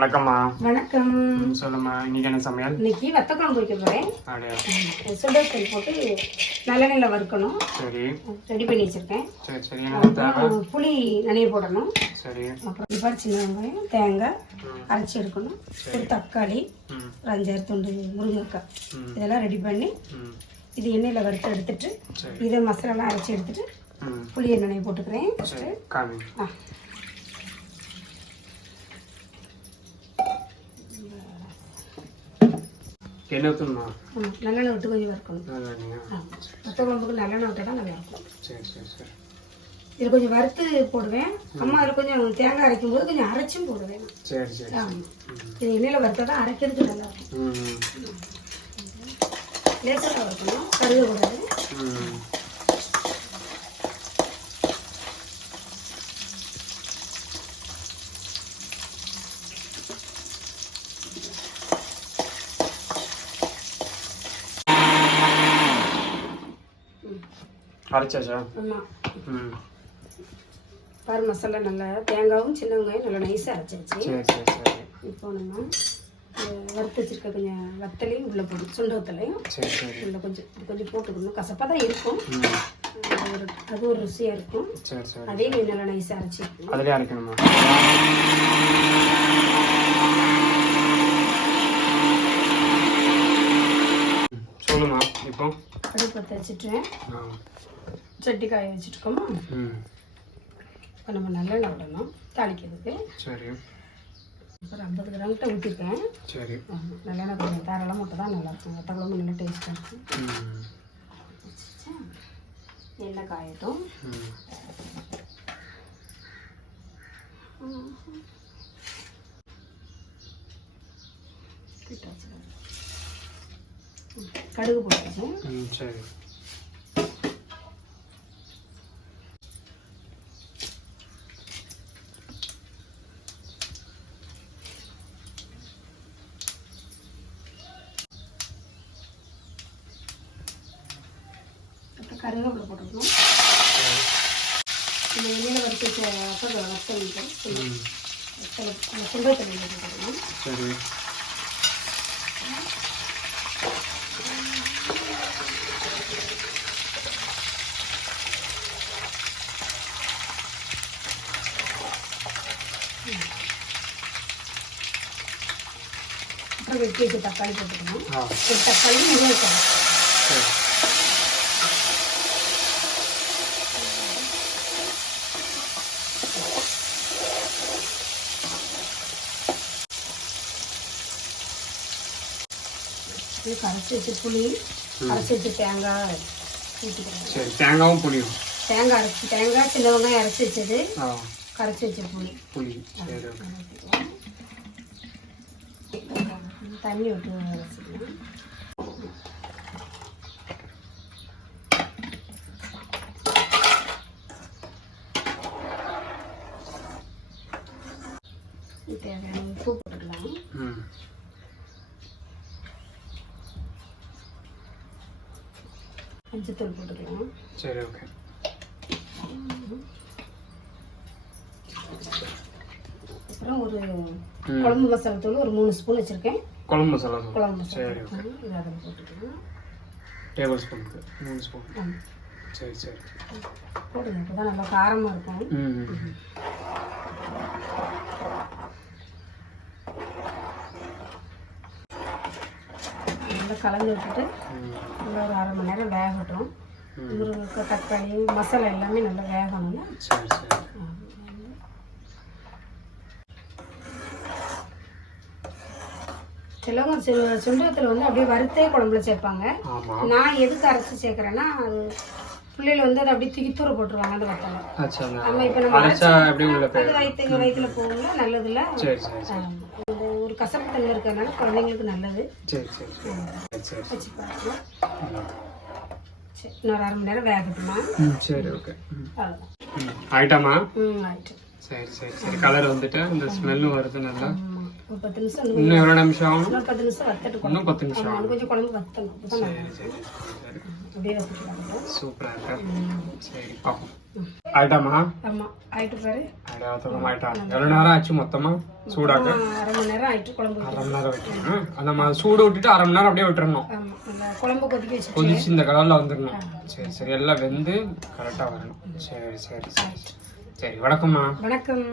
வணக்கம்மா. வணக்கம். சொல்லுமா, இன்னைக்கு என்ன சமையல்? இன்னைக்கு வத்த குழம்பு வைக்க போறேன். சுண்டல் போட்டு நல்லெண்ணெயில் வறுக்கணும். சரி, ரெடி பண்ணி வச்சிருக்கேன். சரி சரி. புளி நனைய போடணும். சரி. அப்புறம் இப்போ சின்ன வெங்காயம், தேங்காய் அரைச்சி எடுக்கணும். ஒரு தக்காளி, ஒரு 5-6 துண்டு முருங்கைக்காய், இதெல்லாம் ரெடி பண்ணி இது எண்ணெயில் வறுத்து எடுத்துட்டு இதை மசாலாலாம் அரைச்சி எடுத்துட்டு புளியை நனைய போட்டுக்கிறேன். என்ன ஊற்றணுமா? நல்லெண்ணெய் விட்டு கொஞ்சம் வறுக்கணும். வத்த குழம்புக்கு நல்லெண்ணெய் விட்டா தான் நல்லா இருக்கும். சரி சரி சரி. இதில் கொஞ்சம் வறுத்து போடுவேன். அம்மா அதில் கொஞ்சம் தேங்காய் அரைக்கும் போது கொஞ்சம் அரைச்சும் போடுவேன். சரி சரி. இது எண்ணெயில் வறுத்தா தான் அரைக்கிறதுக்கு நல்லா இருக்கும். லேசாக வறுக்கணும், கருகக்கூடாது. அரைச்சாச்சா? ஆமாம். பாரு, மசாலா நல்லா தேங்காயும் சின்ன வெங்காயம் நல்லா நைஸாக அரைச்சாச்சு. சரி சரி சரி. இப்போ நம்ம வறுத்து வச்சிருக்க கொஞ்சம் வத்தலையும் உள்ளே போடணும். சுண்ட வத்தலையும் சரி சரி உள்ளே கொஞ்சம் போட்டுக்கணும். கசப்பாக தான் இருக்கும், அது ஒரு ருசியாக இருக்கும். சரி சரி. அதையும் நல்லா நைஸாக அரைச்சிக்கணும். அதிலே அரைக்கணுமா? சொல்லுமா. இப்போ அடுப்பு பற்ற வச்சுட்டேன். சட்டி காய வச்சுட்டுருக்கோமா? இப்போ நம்ம நல்லெண்ணெய் விடணும் தாளிக்கிறதுக்கு. சரி. ஒரு 50 கிராம்கிட்ட ஊற்றிருக்கேன். சரி. நல்லெண்ணெய் கொஞ்சம் தாராளமாக மட்டும் தான் நல்லாயிருக்கும். வத்த குழம்பு நல்லா டேஸ்ட்டாக இருக்கும். எண்ணெய் காயட்டும். கடுகு போட்டுருக்கேன். சரி. கருவேப்பிலை போட்டுக்கணும். இந்த எண்ணெயில் வறுத்து வத்தல் சுண்டல் தண்ணி போட்டுக்கணும். சரி. அப்புறம் வெட்டி வச்சு தக்காளி போட்டுக்கணும். ஒரு தக்காளி முருங்கைக்காய். கரைச்சி வச்சு புளி, அரைச்சி வச்சு தேங்காய் ஊற்றிக்கிறேன். சரி. தேங்காயும் புளியும்? தேங்காய் சின்ன வெங்காயம் அரைச்சி வச்சது, கரைச்சி வச்ச புளி. சரி. தண்ணி விட்டு அரைச்சிக்கலாம். தேவையான உப்பு போட்டுக்கலாம். மஞ்சத்தூள் போட்டுக்கலாம். சரி. ஓகே. அப்புறம் ஒரு குழம்பு மசாலா தூள் ஒரு 3 ஸ்பூன் வச்சுருக்கேன். குழம்பு மசாலா? சரி. இது அதில் போட்டுக்கலாம். டேபிள் ஸ்பூனுக்கு 3 ஸ்பூன். சரி சரி. போடுங்க, அப்போ தான் நல்லா காரமாக இருக்கும். நல்லா கலந்து விட்டுட்டு நல்லா ஒரு 1/2 மணி நேரம் வேகட்டும். முருங்கைக்காய், தக்காளி, மசாலா எல்லாமே நல்லா வேகணும்னா. சரி சரி. சிலவங்க சுண்டத்தில் வந்து அப்படியே வறுத்தே குழம்புல சேர்ப்பாங்க. நான் எதுக்கு அரைச்சி சேர்க்குறேன்னா, அது பிள்ளைகள் வந்து அதை அப்படியே தூக்கி தூர போட்டுருவாங்க அந்த வத்தலை. நம்ம இப்போ நம்ம அது வயிற்றுல போகல, நல்லதில்ல. இந்த ஒரு கசப்பு தன்மை இருக்கிறதுனால குழந்தைங்களுக்கு நல்லது. வச்சு பார்க்கலாம். சரி, இன்னொரு 1/2 மணி நேரம் வேகட்டுமா? சரி. ஓகே. ஆயிட்டாமா? ஆயிட்டு. சரி சரி சரி. கலர் வந்துட்டு இந்த ஸ்மெல்லும் வருது நல்லா. ஒரு 10 நிமிஷம். இன்னும் எவ்வளோ நிமிஷம் ஆகும்? இன்னும் 10 நிமிஷம் வத்தட்டு. இன்னும் 10 நிமிஷம் ஆகும். கொஞ்சம் குழம்பு வத்தணும். சரி சரி சரி. அப்படியே வச்சுக்கலாம். சூப்பராக இருக்கா? சரி, பார்ப்போம். ஆயிட்டாமா? ஆமாம் ஆயிட்டு பாரு. ஆயிட்டா. எவ்வளோ நேரம் ஆச்சு மொத்தமா சூடாக்க? அரை மணி நேரம் ஆயிட்டு குழம்பு. அரை மணி நேரம் வைக்கணும். அந்த சூடு விட்டுட்டு அரை மணி நேரம் அப்படியே விட்டுறணும். ஆமாம் அந்த குழம்பு கொதிக்க கொதிச்சு இந்த கலரில் வந்துடணும். சரி சரி, எல்லாம் வெந்து கரெக்டாக வரணும். சரி சரி சரி சரி, வணக்கம்மா. வணக்கம்.